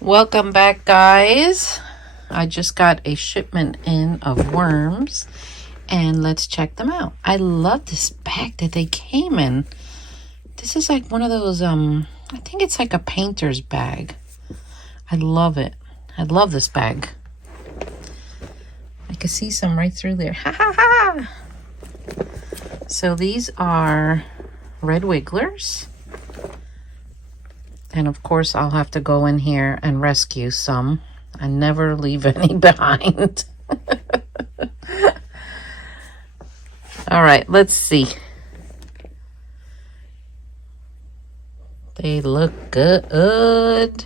Welcome back, guys. I just got a shipment in of worms and let's check them out. I love this bag that they came in. This is like one of those, I think it's like a painter's bag. I love it. I love this bag. I can see some right through there. Ha ha ha! So these are red wigglers. And of course, I'll have to go in here and rescue some. I never leave any behind. All right, let's see. They look good.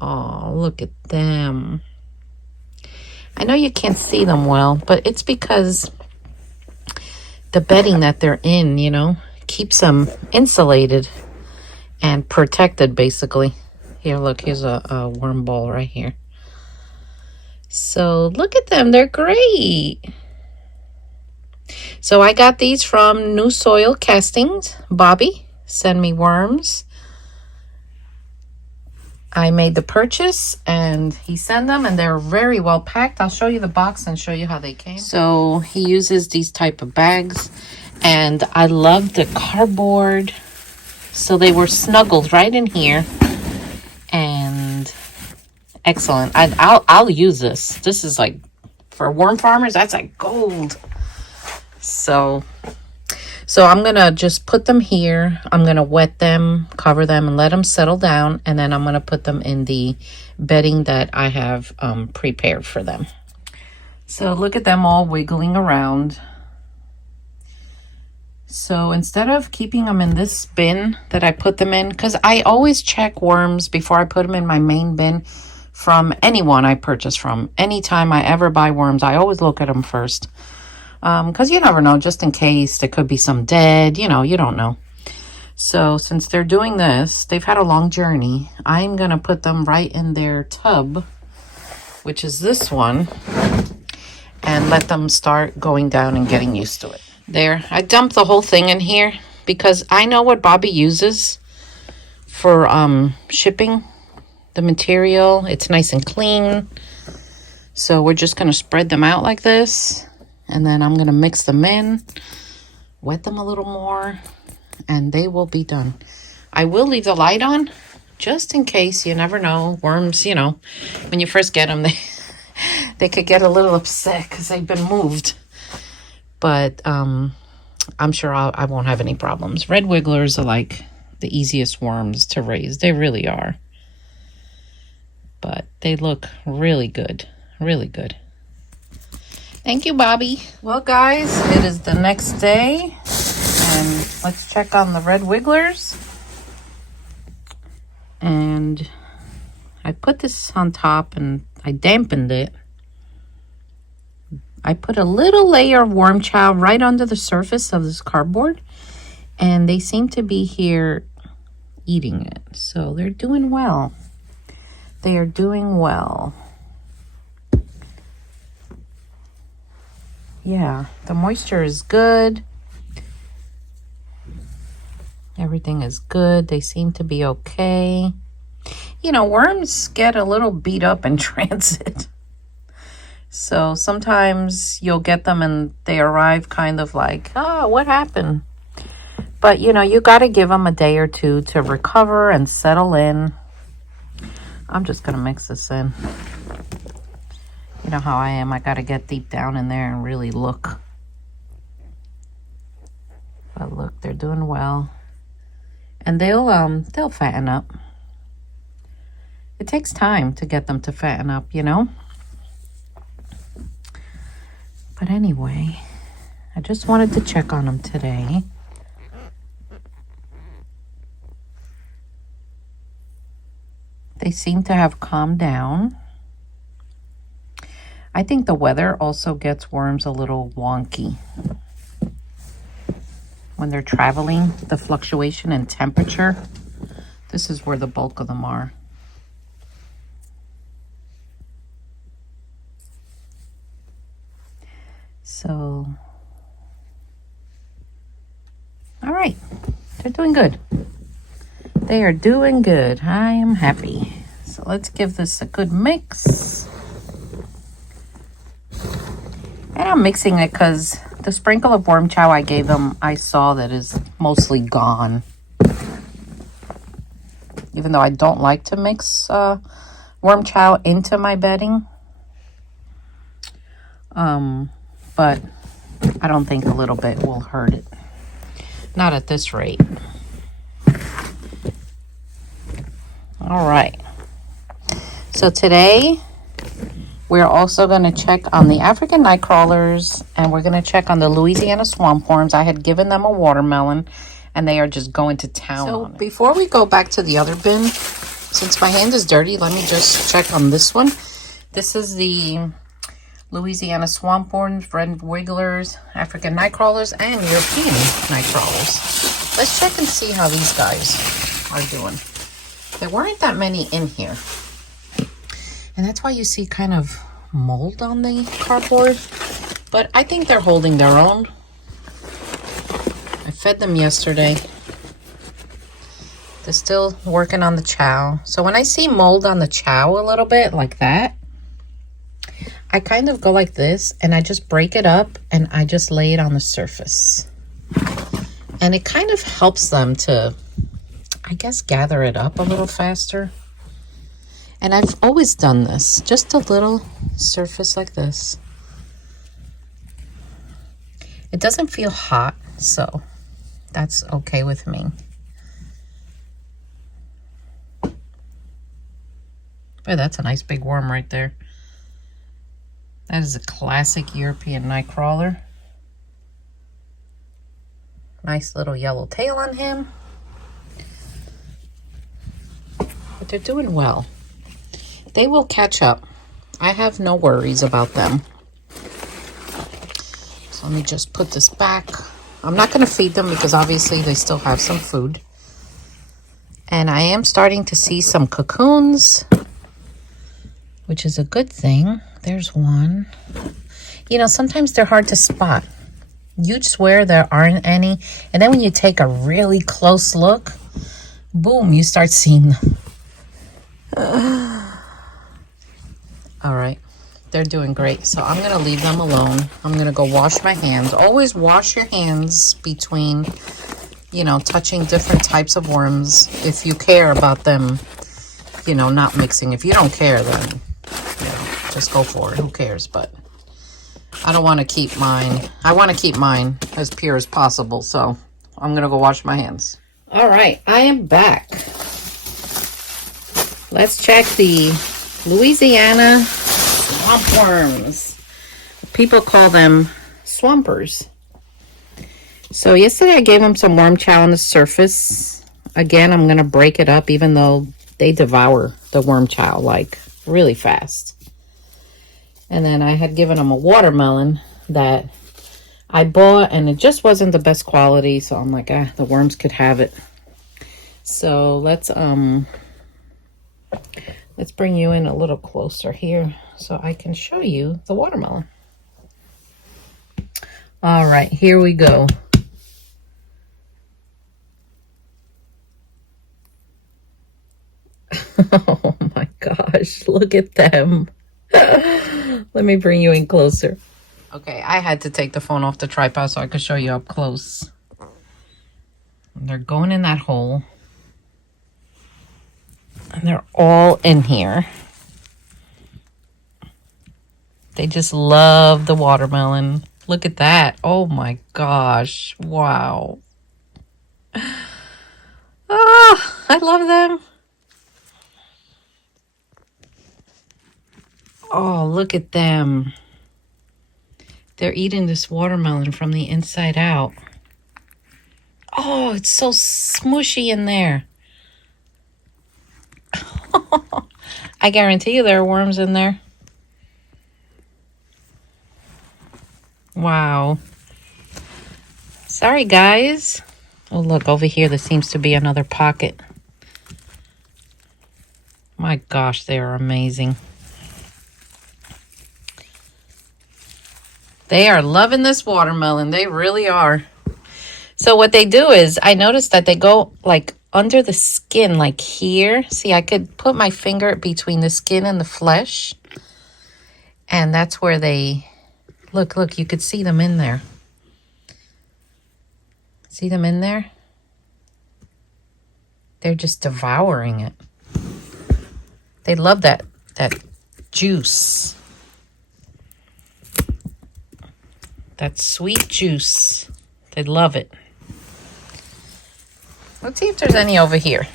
Oh, look at them. I know you can't see them well, but it's because the bedding that they're in, you know, keeps them insulated and protected, basically. Here, look, here's a worm ball right here. So look at them, they're great. So I got these from Nusoil Castings. Bobby sent me worms. I made the purchase and he sent them and they're very well packed. I'll show you the box and show you how they came. So he uses these type of bags and I love the cardboard. So they were snuggled right in here and excellent. I'll use this. This is like for worm farmers, that's like gold. So I'm going to just put them here. I'm going to wet them, cover them, and let them settle down. And then I'm going to put them in the bedding that I have prepared for them. So look at them all wiggling around. So instead of keeping them in this bin that I put them in, because I always check worms before I put them in my main bin from anyone I purchase from. Anytime I ever buy worms, I always look at them first. Because you never know, just in case there could be some dead, you know, you don't know. So since they're doing this, they've had a long journey. I'm going to put them right in their tub, which is this one, and let them start going down and getting used to it. There, I dumped the whole thing in here because I know what Bobby uses for shipping the material. It's nice and clean. So we're just going to spread them out like this. And then I'm going to mix them in, wet them a little more, and they will be done. I will leave the light on just in case. You never know. Worms, you know, when you first get them, they could get a little upset because they've been moved. But I'm sure I won't have any problems. Red wigglers are like the easiest worms to raise. They really are. But they look really good. Really good. Thank you, Bobby. Well, guys, it is the next day, and let's check on the red wigglers. And I put this on top, and I dampened it. I put a little layer of worm chow right under the surface of this cardboard, and they seem to be here eating it. So they're doing well. They are doing well. Yeah, the moisture is good. Everything is good. They seem to be okay. You know, worms get a little beat up in transit. So sometimes you'll get them and they arrive kind of like, oh, what happened? But, you know, you got to give them a day or two to recover and settle in. I'm just going to mix this in. You know how I am. I got to get deep down in there and really look. But look, they're doing well. And they'll fatten up. It takes time to get them to fatten up, you know? But anyway, I just wanted to check on them today. They seem to have calmed down. I think the weather also gets worms a little wonky. When they're traveling, the fluctuation in temperature, this is where the bulk of them are. So, all right, they're doing good. They are doing good. I am happy. So let's give this a good mix. And I'm mixing it because the sprinkle of worm chow I gave them, I saw that is mostly gone. Even though I don't like to mix worm chow into my bedding. But I don't think a little bit will hurt it. Not at this rate. All right. So today, we're also going to check on the African nightcrawlers, and we're going to check on the Louisiana swamp worms. I had given them a watermelon, and they are just going to town on it. Before we go back to the other bin, since my hand is dirty, let me just check on this one. This is the Louisiana swamp worms, red wigglers, African nightcrawlers, and European nightcrawlers. Let's check and see how these guys are doing. There weren't that many in here. And that's why you see kind of mold on the cardboard. But I think they're holding their own. I fed them yesterday. They're still working on the chow. So when I see mold on the chow a little bit, like that, I kind of go like this, and I just break it up, and I just lay it on the surface. And it kind of helps them to, I guess, gather it up a little faster. And I've always done this, just a little surface like this. It doesn't feel hot, so that's okay with me. Oh, that's a nice big worm right there. That is a classic European nightcrawler. Nice little yellow tail on him. But they're doing well. They will catch up. I have no worries about them. So let me just put this back. I'm not going to feed them because obviously they still have some food. And I am starting to see some cocoons, which is a good thing. There's one. You know, sometimes they're hard to spot. You'd swear there aren't any. And then when you take a really close look, boom, you start seeing them. All right. They're doing great. So I'm going to leave them alone. I'm going to go wash my hands. Always wash your hands between, you know, touching different types of worms. If you care about them, you know, not mixing. If you don't care, then, you know, just go for it. Who cares? But I don't want to keep mine. I want to keep mine as pure as possible. So I'm going to go wash my hands. All right. I am back. Let's check the Louisiana swamp worms. People call them swampers. So yesterday I gave them some worm chow on the surface. Again, I'm going to break it up even though they devour the worm chow like really fast. And then I had given them a watermelon that I bought, and it just wasn't the best quality. So I'm like, the worms could have it. So let's bring you in a little closer here so I can show you the watermelon. All right, here we go. Oh my gosh, look at them. Let me bring you in closer. Okay, I had to take the phone off the tripod so I could show you up close. They're going in that hole. And they're all in here. They just love the watermelon. Look at that. Oh my gosh. Wow. Oh, I love them. Oh, look at them. They're eating this watermelon from the inside out. Oh, it's so smushy in there. I guarantee you there are worms in there. Wow. Sorry, guys. Oh, look, over here, there seems to be another pocket. My gosh, they are amazing. They are loving this watermelon. They really are. So what they do is, I noticed that they go like under the skin, like here. See, I could put my finger between the skin and the flesh. And that's where they, look, you could see them in there. See them in there? They're just devouring it. They love that juice. That sweet juice. They love it. Let's see if there's any over here.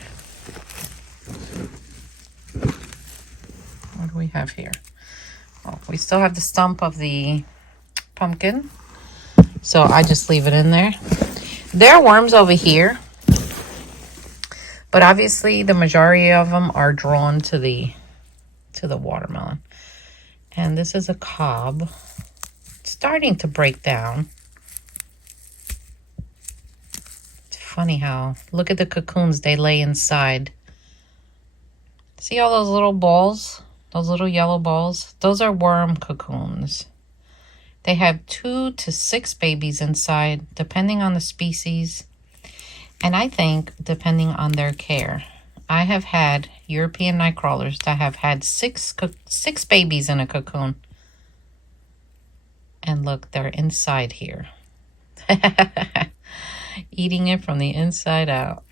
What do we have here? Oh, we still have the stump of the pumpkin. So I just leave it in there. There are worms over here. But obviously the majority of them are drawn to the watermelon. And this is a cob. It's starting to break down. It's funny how, look at the cocoons they lay inside. See all those little balls? Those little yellow balls? Those are worm cocoons. They have 2 to 6 babies inside, depending on the species. And I think depending on their care. I have had European nightcrawlers that have had 6 babies in a cocoon. And look, they're inside here. Eating it from the inside out.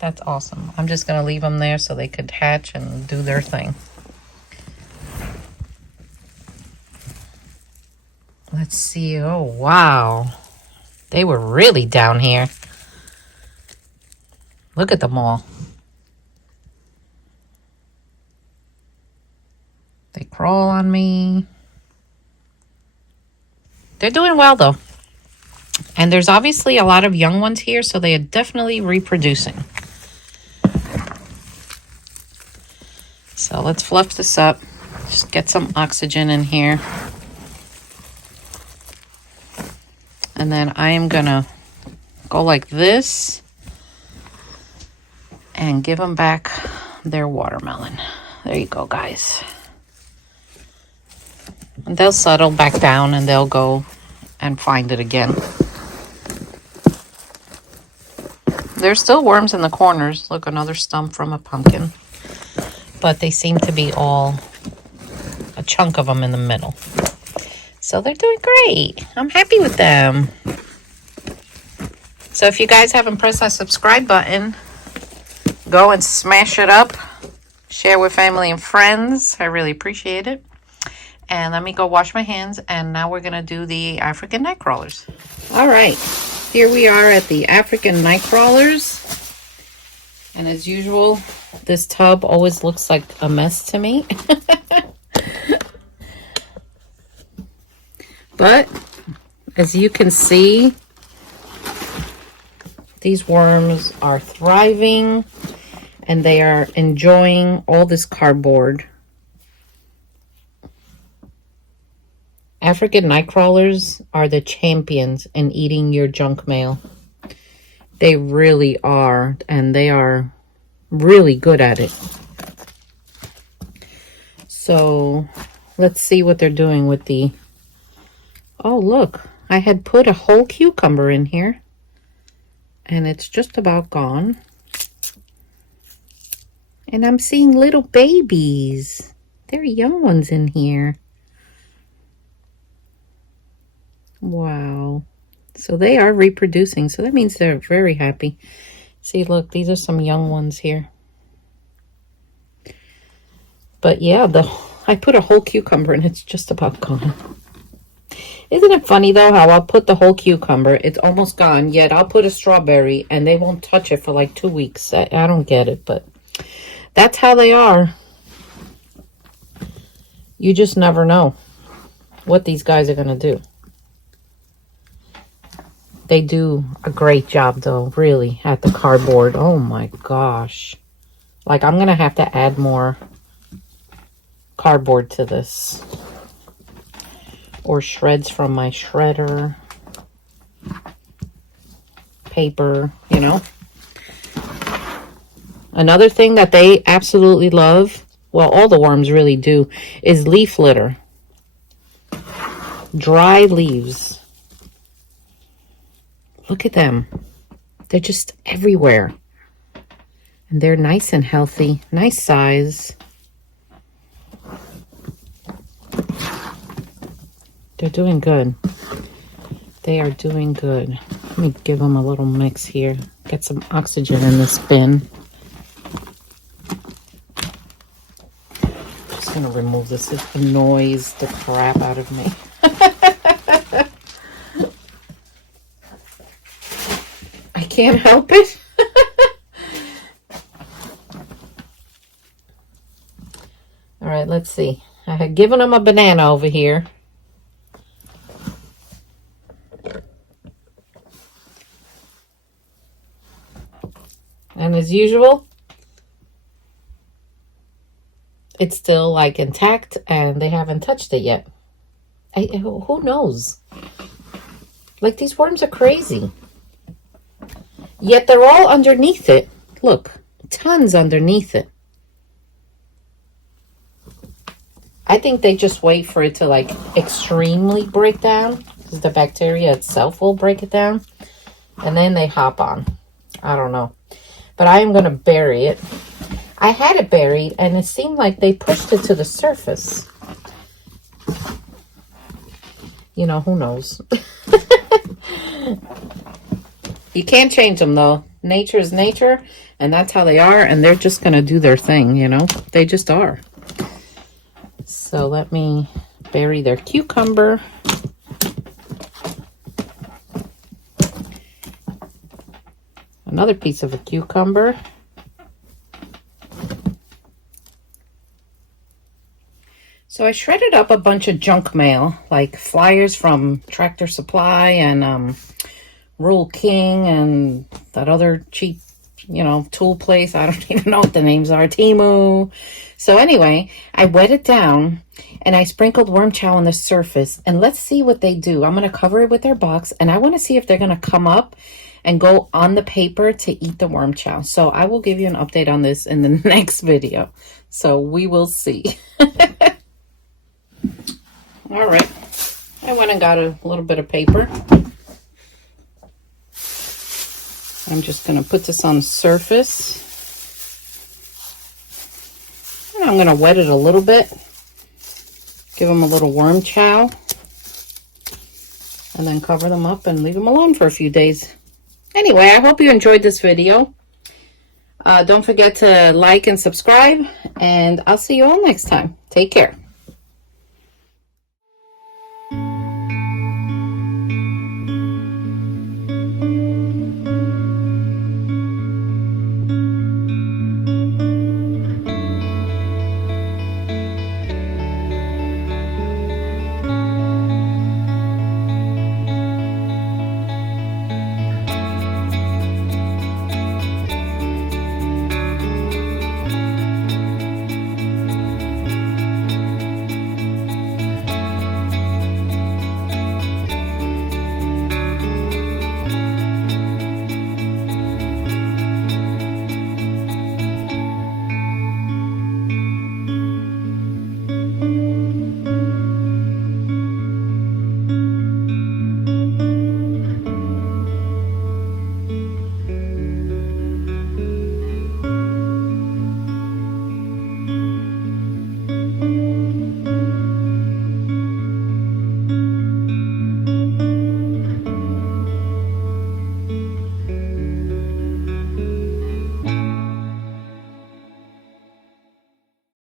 That's awesome. I'm just going to leave them there so they could hatch and do their thing. Let's see. Oh, wow. They were really down here. Look at them all. They crawl on me. They're doing well, though. And there's obviously a lot of young ones here, so they are definitely reproducing. So let's fluff this up. Just get some oxygen in here. And then I am going to go like this and give them back their watermelon. There you go, guys. And they'll settle back down and they'll go and find it again. There's still worms in the corners. Look, another stump from a pumpkin. But they seem to be all, a chunk of them in the middle. So they're doing great. I'm happy with them. So if you guys haven't pressed that subscribe button, go and smash it up. Share with family and friends. I really appreciate it. And let me go wash my hands. And now we're going to do the African nightcrawlers. All right. Here we are at the African nightcrawlers. And as usual, this tub always looks like a mess to me. But as you can see, these worms are thriving and they are enjoying all this cardboard. African nightcrawlers are the champions in eating your junk mail. They really are, and they are really good at it. So let's see what they're doing with the... Oh, look, I had put a whole cucumber in here, and it's just about gone. And I'm seeing little babies. They're young ones in here. Wow. So they are reproducing, so that means they're very happy. See, look, these are some young ones here. But yeah, I put a whole cucumber, and it's just about gone. Isn't it funny, though, how I'll put the whole cucumber, it's almost gone, yet I'll put a strawberry, and they won't touch it for like 2 weeks. I don't get it, but that's how they are. You just never know what these guys are going to do. They do a great job, though, really, at the cardboard. Oh, my gosh. Like, I'm going to have to add more cardboard to this. Or shreds from my shredder. Paper, you know. Another thing that they absolutely love, well, all the worms really do, is leaf litter. Dry leaves. Look at them. They're just everywhere. And they're nice and healthy, nice size. They're doing good. They are doing good. Let me give them a little mix here. Get some oxygen in this bin. Just gonna remove this. It annoys the crap out of me. I can't help it. All right, let's see. I had given them a banana over here. And as usual, it's still like intact and they haven't touched it yet. Who knows? Like, these worms are crazy. Yet they're all underneath it. Look, tons underneath it. I think they just wait for it to like extremely break down, because the bacteria itself will break it down. And then they hop on. I don't know. But I am going to bury it. I had it buried and it seemed like they pushed it to the surface. You know, who knows? You can't change them though. Nature is nature, and that's how they are, and they're just going to do their thing, you know? They just are. So let me bury their cucumber. Another piece of a cucumber. So I shredded up a bunch of junk mail, like flyers from Tractor Supply and Rural King and that other cheap, you know, tool place. I don't even know what the names are. Temu. So anyway, I wet it down and I sprinkled worm chow on the surface. And let's see what they do. I'm going to cover it with their box, and I want to see if they're going to come up and go on the paper to eat the worm chow. So I will give you an update on this in the next video. So we will see. All right. I went and got a little bit of paper. I'm just going to put this on the surface. And I'm going to wet it a little bit. Give them a little worm chow. And then cover them up and leave them alone for a few days. Anyway, I hope you enjoyed this video. Don't forget to like and subscribe. And I'll see you all next time. Take care.